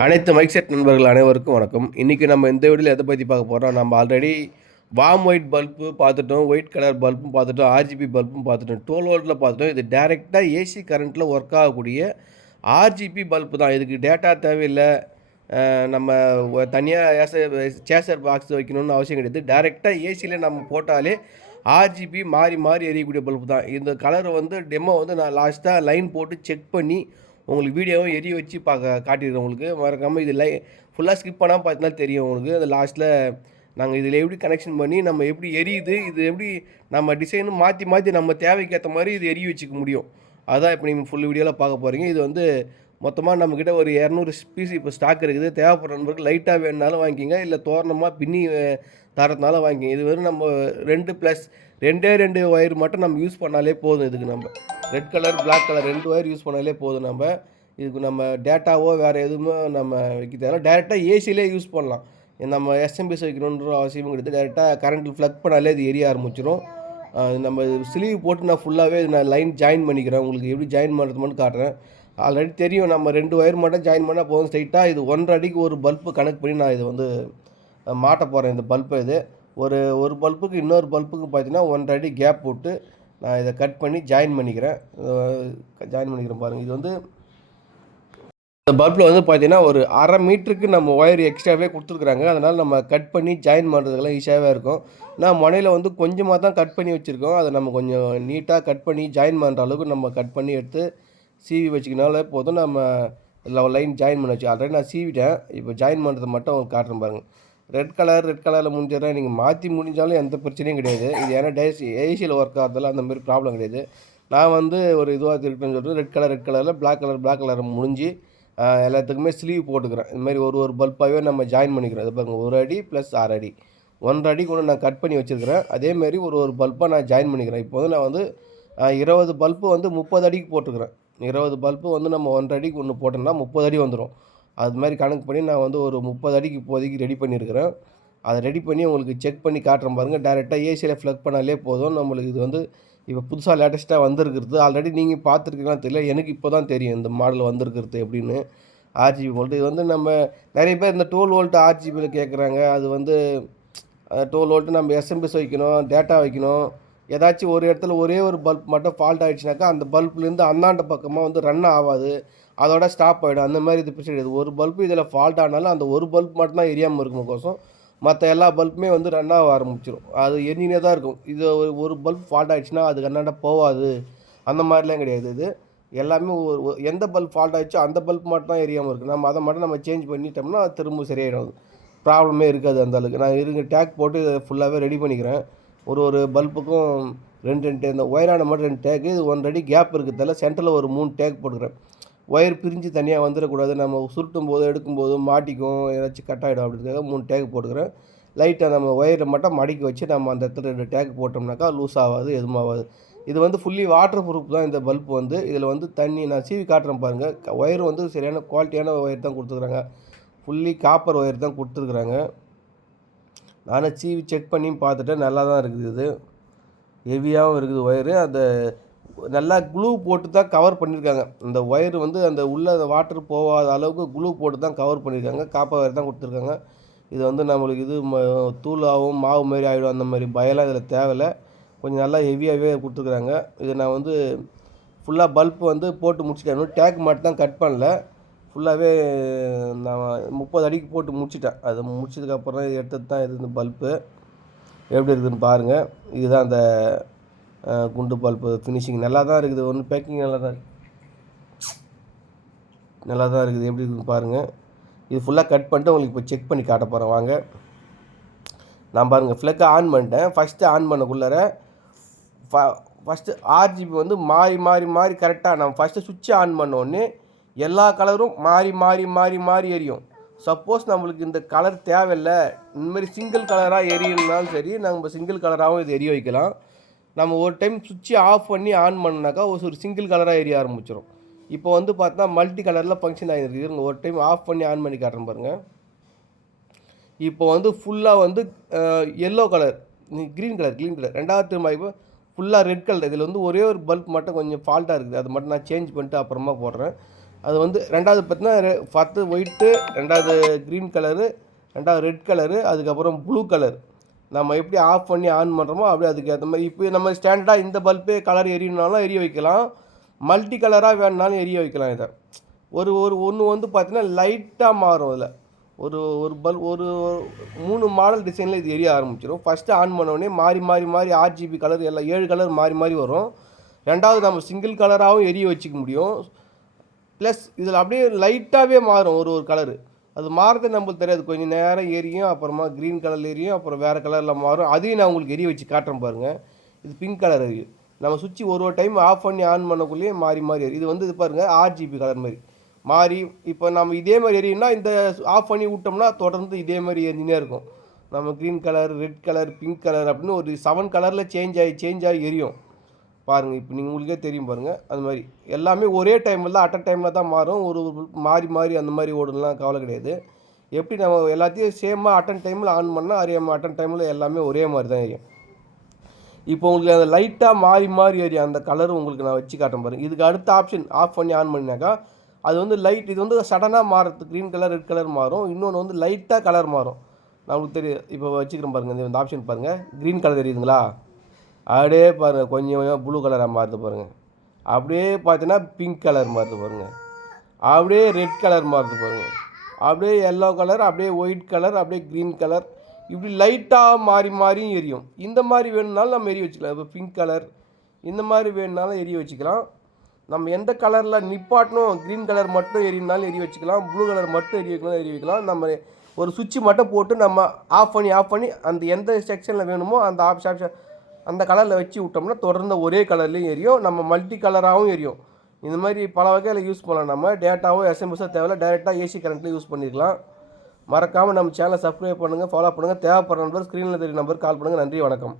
அனைத்து mic set நண்பர்கள் அனைவருக்கும் வணக்கம். இன்றைக்கி நம்ம இந்த வீடியோவில் எதை பற்றி பார்க்க போகிறோம், நம்ம ஆல்ரெடி வார்ம் ஒயிட் பல்பு பார்த்துட்டோம், ஒயிட் கலர் பல்பும் பார்த்துட்டோம், ஆர்ஜிபி பல்பும் பார்த்துட்டோம், 12 வோல்ட்டில் பார்த்துட்டோம். இது டேரெக்டாக ஏசி கரண்ட்டில் ஒர்க் ஆகக்கூடிய ஆர்ஜிபி பல்பு தான். இதுக்கு டேட்டா தேவையில்லை, நம்ம தனியாக சேசர் பாக்ஸ் வைக்கணும்னு அவசியம் கிடையாது. டேரெக்டாக ஏசியில் நம்ம போட்டாலே ஆர்ஜிபி மாறி மாறி எரியக்கூடிய பல்பு தான். இந்த கலர் வந்து டெமோ வந்து நான் லாஸ்ட்டாக லைன் போட்டு செக் பண்ணி உங்களுக்கு வீடியோவும் எரிய வச்சு காட்டிடுறேன். உங்களுக்கு மறக்காமல் இது ஃபுல்லாக ஸ்கிப் பண்ணாமல் பார்த்தீங்கன்னா தெரியும் உங்களுக்கு. அது லாஸ்ட்டில் நாங்கள் இதில் எப்படி கனெக்ஷன் பண்ணி நம்ம எப்படி எரியுது, இது எப்படி நம்ம டிசைனும் மாற்றி மாற்றி நம்ம தேவைக்கு ஏற்ற மாதிரி இது எரிய வச்சுக்க முடியும். அதுதான் இப்போ நீங்கள் ஃபுல் வீடியோவில் பார்க்க போகிறீங்க. இது வந்து மொத்தமாக நம்மக்கிட்ட ஒரு 200 பீஸ் இப்போ ஸ்டாக் இருக்குது. தேவைப்படுற நண்பர்கள் லைட்டாக வேணுனாலும் வாங்கிக்கிங்க, இல்லை தோரணமாக பின்னி தரதுனால வாங்கிக்கிங்க. இது வந்து நம்ம 2 ஒயர் மட்டும் நம்ம யூஸ் பண்ணாலே போதும். இதுக்கு நம்ம red colour, black colour 2 wire use பண்ணாலே போதும். இதுக்கு நம்ம டேட்டாவோ வேறு எதுவுமே நம்ம வைக்க தேவை. டேரெக்டாக ஏசிலே யூஸ் பண்ணலாம். நம்ம எஸ்எம்பிஎஸ் வைக்கணுன்ற அவசியமும் கிடையாது. டேரெக்டாக கரண்ட்டில் ப்ளக் பண்ணாலே அது எரிய ஆரம்பிச்சிடும். நம்ம ஸ்லீவ் போட்டு நான் ஃபுல்லாகவே நான் லைன் ஜாயின் பண்ணிக்கிறேன். உங்களுக்கு எப்படி ஜாயின் பண்ணுறது மட்டும் காட்டுறேன். ஆல்ரெடி தெரியும், நம்ம 2 ஒயர் மட்டும் ஜாயின் பண்ணால் போதும். ஸ்ட்ரைட்டாக இது 1.5 அடிக்கு ஒரு பல்பு கனெக்ட் பண்ணி நான் இது வந்து மாட்ட போகிறேன். இந்த பல்பு இது ஒரு பல்புக்கு இன்னொரு பல்புக்கு பார்த்தீங்கன்னா 1.5 அடி கேப் போட்டு நான் இதை கட் பண்ணி ஜாயின் பண்ணிக்கிறேன் பாருங்கள். இது வந்து இந்த பல்பில் வந்து பார்த்தீங்கன்னா ஒரு 1/2 மீட்டருக்கு நம்ம ஒயர் எக்ஸ்ட்ராவே கொடுத்துருக்குறாங்க. அதனால் நம்ம கட் பண்ணி ஜாயின் பண்ணுறதுக்கெல்லாம் ஈஸியாகவே இருக்கும். நான் முனையில் வந்து கொஞ்சமாக தான் கட் பண்ணி வச்சுருக்கோம். அதை நம்ம கொஞ்சம் நீட்டாக கட் பண்ணி ஜாயின் பண்ணுற அளவுக்கு நம்ம கட் பண்ணி எடுத்து சீவி வச்சுக்கினாலே போதும். நம்ம லைன் ஜாயின் பண்ண வச்சு ஆல்ரெடி நான் சீவிட்டேன். இப்போ ஜாயின் பண்ணுறது மட்டும் உங்களுக்கு காட்டுறேன் பாருங்கள். ரெட் கலரில் முடிஞ்சிடறேன். நீங்கள் மாற்றி முடிஞ்சாலும் எந்த பிரச்சனையும் கிடையாது. இது ஏன்னா ஏசியில் ஒர்க் ஆகிறதால அந்த மாதிரி ப்ராப்ளம் கிடையாது. நான் வந்து ஒரு இதுவாக இருக்குன்னு சொல்லிட்டு ரெட் கலரில் பிளாக் கலர் முடிஞ்சு எல்லாத்துக்குமே ஸ்லீவ் போட்டுக்கிறேன். இதுமாதிரி ஒரு பல்பாகவே நம்ம ஜாயின் பண்ணிக்கிறோம். இது பாருங்கள், 1 அடி ப்ளஸ் 6 அடி 1.5 அடி கூட நான் கட் பண்ணி வச்சுருக்கிறேன். அதேமாரி ஒரு பல்பாக நான் ஜாயின் பண்ணிக்கிறேன். இப்போ வந்து நான் வந்து 20 பல்பு வந்து 30 அடிக்கு போட்டுக்கிறேன். 20 பல்பு வந்து நம்ம 1.5 அடிக்கு ஒன்று போட்டோம்னா 30 அடி வந்துடும். அது மாதிரி கணக்கு பண்ணி நான் வந்து ஒரு 30 அடிக்கு இப்போதைக்கு ரெடி பண்ணியிருக்கிறேன். அதை ரெடி பண்ணி உங்களுக்கு செக் பண்ணி காட்டுறேன் பாருங்கள். டேரெக்டாக ஏசியில் ஃப்ளக் பண்ணாலே போதும். நம்மளுக்கு இது வந்து இப்போ புதுசாக லேட்டஸ்ட்டாக வந்திருக்கிறது. ஆல்ரெடி நீங்கள் பார்த்துருக்கீங்களான்னு தெரியல, எனக்கு இப்போ தான் தெரியும் இந்த மாடல் வந்திருக்கிறது எப்படின்னு. ஆர்ஜிபி வோல்ட் இது வந்து நம்ம நிறைய பேர் இந்த 12 வோல்ட் ஆர்ஜிபியில் கேட்குறாங்க. அது வந்து 12 வோல்ட்டு நம்ம எஸ்எம்பிஎஸ் வைக்கணும், டேட்டா வைக்கணும். ஏதாச்சும் ஒரு இடத்துல ஒரே ஒரு பல்ப் மட்டும் ஃபால்ட் ஆகிடுச்சுனாக்கா அந்த பல்ப்லேருந்து அந்தாண்ட பக்கமாக வந்து ரன் ஆகாது, அதோட ஸ்டாப் ஆகிடும். அந்த மாதிரி இது பிரச்சனை கிடையாது. ஒரு பல்பு இதில் ஃபால்ட் ஆனாலும் அந்த ஒரு பல்ப் மட்டும்தான் எரியாமல் இருக்கும் மற்ற எல்லா பல்புமே வந்து ரன் ஆக ஆரம்பிச்சிடும். அது எரிஞ்சினே தான் இருக்கும். இது ஒரு பல்ப் ஃபால்ட் ஆகிடுச்சுன்னா அதுக்கு அந்தாண்ட போகாது, அந்த மாதிரிலாம் கிடையாது. இது எல்லாமே எந்த பல்ப் ஃபால்ட் ஆகிடுச்சோ அந்த பல்ப் மட்டும் தான் எரியாமல் இருக்குது. நம்ம அதை மட்டும் நம்ம சேஞ்ச் பண்ணிட்டோம்னா திரும்ப சரியாயிடும். ப்ராப்ளமே இருக்காது அந்த அளவுக்கு. நான் டேக் போட்டு இதை ஃபுல்லாகவே ரெடி பண்ணிக்கிறேன். ஒரு பல்புக்கும் 2 இந்த ஒயரான மட்டும் 2 டேக்கு, இது 1.5 அடி கேப் இருக்கிறதால சென்டரில் ஒரு 3 டேக் போட்டுக்கிறேன். ஒயர் பிரிஞ்சு தனியாக வந்துடக்கூடாது, நம்ம சுருட்டும் போது எடுக்கும்போது மாட்டிக்கும், ஏதாச்சும் கட் ஆகிடும். அப்படின்றதுக்காக 3 டேக் போட்டுக்கிறேன். லைட்டாக நம்ம ஒயரை மட்டும் மடக்கி வச்சு நம்ம அந்த இடத்துல 2 டேக் போட்டோம்னாக்கா லூஸ் ஆகாது, எதுவும் ஆகாது. இது வந்து ஃபுல்லி வாட்டர் ப்ரூஃப் தான் இந்த பல்ப் வந்து. இதில் வந்து தண்ணி நான் சீவி காட்டுறேன் பாருங்கள். ஒயர் வந்து சரியான குவாலிட்டியான ஒயர் தான் கொடுத்துருக்குறாங்க. ஃபுல்லி காப்பர் ஒயர் தான் கொடுத்துருக்குறாங்க. நானும் சீவி செக் பண்ணி பார்த்துட்டேன், நல்லா தான் இருக்குது. இது ஹெவியாகவும் இருக்குது ஒயரு. அந்த நல்லா க்ளூ போட்டு தான் கவர் பண்ணியிருக்காங்க. இந்த ஒயர் வந்து அந்த உள்ளே வாட்டர் போகாத அளவுக்கு க்ளூ போட்டு தான் கவர் பண்ணியிருக்காங்க. காப்பர் ஒயர் தான் கொடுத்துருக்காங்க. இது வந்து நம்மளுக்கு இது தூளாகவும் மாவு மாரி ஆகிடும், அந்த மாதிரி பயம்லாம் இதில் தேவையில்லை. கொஞ்சம் நல்லா ஹெவியாகவே கொடுத்துருக்குறாங்க. இது நான் வந்து ஃபுல்லாக பல்ப் வந்து போட்டு முடிச்சிட்டேன். டேக் மட்டும் தான் கட் பண்ணல, ஃபுல்லாகவே நான் 30 அடிக்கு போட்டு முடிச்சிட்டேன். அது முடிச்சதுக்கப்புறம் தான் எடுத்தது தான் இது. இந்த பல்ப்பு எப்படி இருக்குதுன்னு பாருங்கள். இதுதான் அந்த குண்டு பல்ப்பு ஃபினிஷிங் நல்லா தான் இருக்குது. ஒன்று பேக்கிங் நல்லா தான் இருக்குது. எப்படி இருக்குதுன்னு பாருங்கள். இது ஃபுல்லாக கட் பண்ணிட்டு உங்களுக்கு இப்போ செக் பண்ணி காட்ட போகிறேன் வாங்க. நான் பாருங்கள் ஃப்ளக்கை ஆன் பண்ணிட்டேன். ஃபஸ்ட்டு ஆன் பண்ணக்குள்ளார ஃபஸ்ட்டு ஆர்ஜிபி வந்து மாறி கரெக்டாக நம்ம ஃபஸ்ட்டு சுவிட்சை ஆன் பண்ணோடனே எல்லா கலரும் மாறி எரியும். சப்போஸ் நம்மளுக்கு இந்த கலர் தேவையில்லை, இந்தமாதிரி சிங்கிள் கலராக எரியணுனாலும் சரி, நம்ம சிங்கிள் கலராகவும் இது எரிய வைக்கலாம். நம்ம ஒரு டைம் சுவிட்சை ஆஃப் பண்ணி ஆன் பண்ணாக்கா ஒரு சிங்கிள் கலராக எரிய ஆரம்பிச்சிடும். இப்போ வந்து பார்த்தா மல்டி கலரில் ஃபங்க்ஷன் ஆகிருக்கு. ஒரு டைம் ஆஃப் பண்ணி ஆன் பண்ணி காட்டுறேன் பாருங்கள். இப்போ வந்து ஃபுல்லாக வந்து எல்லோ கலர், க்ரீன் கலர் ரெண்டாவது திரும்ப இப்போ ஃபுல்லாக ரெட் கலர். இதில் வந்து ஒரே ஒரு பல்ப் மட்டும் கொஞ்சம் ஃபால்ட்டாக இருக்குது. அது மட்டும் நான் சேஞ்ச் பண்ணிட்டு அப்புறமா போடுறேன். அது வந்து ரெண்டாவது பார்த்தீங்கன்னா ஃபஸ்ட்டு ஒயிட்டு, ரெண்டாவது க்ரீன் கலரு, ரெண்டாவது ரெட் கலரு, அதுக்கப்புறம் ப்ளூ கலர். நம்ம எப்படி ஆஃப் பண்ணி ஆன் பண்ணுறோமோ அப்படியே அதுக்கு ஏற்ற மாதிரி இப்போ நம்ம ஸ்டாண்டர்டாக இந்த பல்பே கலர் எரியணுனாலும் எரிய வைக்கலாம், மல்டி கலராக வேணுனாலும் எரிய வைக்கலாம். இதை ஒன்று வந்து பார்த்தீங்கன்னா லைட்டாக மாறும். அதில் ஒரு ஒரு பல்ப் ஒரு 3 மாடல் டிசைனில் இது எரிய ஆரம்பிச்சிடும். ஃபஸ்ட்டு ஆன் பண்ணோடனே மாறி மாறி மாறி ஆர்ஜிபி கலர் எல்லாம் 7 கலர் மாறி மாறி வரும். ரெண்டாவது நம்ம சிங்கிள் கலராகவும் எரிய வச்சுக்க முடியும். ப்ளஸ் இதில் அப்படியே லைட்டாகவே மாறும் ஒரு கலரு. அது மாறுறது நம்மளுக்கு தெரியாது. கொஞ்சம் நேரம் எரியும், அப்புறமா க்ரீன் கலரில் எரியும், அப்புறம் வேறு கலரில் மாறும். அதையும் நான் உங்களுக்கு எரிய வச்சு காட்டுறேன் பாருங்கள். இது பிங்க் கலர் எரியும். நம்ம சுவிட்ச் ஒரு டைம் ஆஃப் பண்ணி ஆன் பண்ணக்குள்ளேயே மாறி மாறி எரியும். இது வந்து இது பாருங்கள் ஆர்ஜிபி கலர் மாதிரி மாறி. இப்போ நம்ம இதே மாதிரி எரியும்னா இந்த ஆஃப் பண்ணி விட்டோம்னா தொடர்ந்து இதே மாதிரி எரிஞ்சினே இருக்கும். நம்ம green colour, red colour, pink colour அப்படின்னு ஒரு 7 கலரில் சேஞ்ச் ஆகி எரியும் பாருங்கள். இப்போ நீங்கள் உங்களுக்கே தெரியும் பாருங்கள். அது மாதிரி எல்லாமே ஒரே டைமில் தான் டைமில் தான் மாறும். மாறி மாறி அந்த மாதிரி ஓடுலாம் கவலை கிடையாது. எப்படி நம்ம எல்லாத்தையும் சேமாக டைமில் ஆன் பண்ணால் அதே டைமில் எல்லாமே ஒரே மாதிரி தான் எரியும். இப்போ உங்களுக்கு அந்த லைட்டாக மாறி மாறி எரியும் அந்த கலரும் உங்களுக்கு நான் வச்சு காட்டுறேன் பாருங்கள். இதுக்கு அடுத்த ஆப்ஷன் ஆஃப் பண்ணி ஆன் பண்ணினாக்கா அது வந்து லைட், இது வந்து சடனாக மாறுறது. க்ரீன் கலர், ரெட் கலர் மாறும். இன்னொன்று வந்து லைட்டாக கலர் மாறும். நம்மளுக்கு தெரியும். இப்போ வச்சுக்கிறேன் பாருங்கள். இந்த ஆப்ஷன் பாருங்கள். க்ரீன் கலர் தெரியுதுங்களா? அப்படியே பாருங்கள் கொஞ்சம் கொஞ்சம் ப்ளூ கலராக மாறுது பாருங்கள். அப்படியே பார்த்தீங்கன்னா பிங்க் கலர் மாறுது பாருங்கள். அப்படியே ரெட் கலர் மாறுது பாருங்கள். அப்படியே எல்லோ கலர், அப்படியே ஒயிட் கலர், அப்படியே க்ரீன் கலர், இப்படி லைட்டாக மாறி மாறியும் எரியும். இந்த மாதிரி வேணும்னாலும் நம்ம எரிய வச்சுக்கலாம். இப்போ பிங்க் கலர் இந்த மாதிரி வேணுனாலும் எரிய வச்சுக்கலாம். நம்ம எந்த கலரில் நிப்பாட்டணும், க்ரீன் கலர் மட்டும் எரியணுனாலும் எரிய வச்சுக்கலாம், ப்ளூ கலர் மட்டும் எரிய வைக்கலாம். நம்ம ஒரு சுவிட்சு மட்டும் போட்டு நம்ம ஆஃப் பண்ணி அந்த எந்த செக்ஷனில் வேணுமோ அந்த ஆப்ஷன் அந்த கலரில் வச்சு விட்டோம்னா தொடர்ந்து ஒரே கலர்லேயும் எரியும். நம்ம மல்டி கலராகவும் எரியும். இந்த மாதிரி பல வகையில் யூஸ் பண்ணலாம். நம்ம டேட்டாவோ எஸ்எம்எஸோ தேவையில்ல, டைரெக்டாக ஏசி கரண்ட்டில் யூஸ் பண்ணிக்கலாம். மறக்காமல் நம்ம சேனலை சப்ஸ்கிரைப் பண்ணுங்கள், ஃபாலோ பண்ணுங்கள். தேவைப்படுற நம்பர் ஸ்க்ரீனில் தெரிய நம்பருக்கு கால் பண்ணுங்கள். நன்றி, வணக்கம்.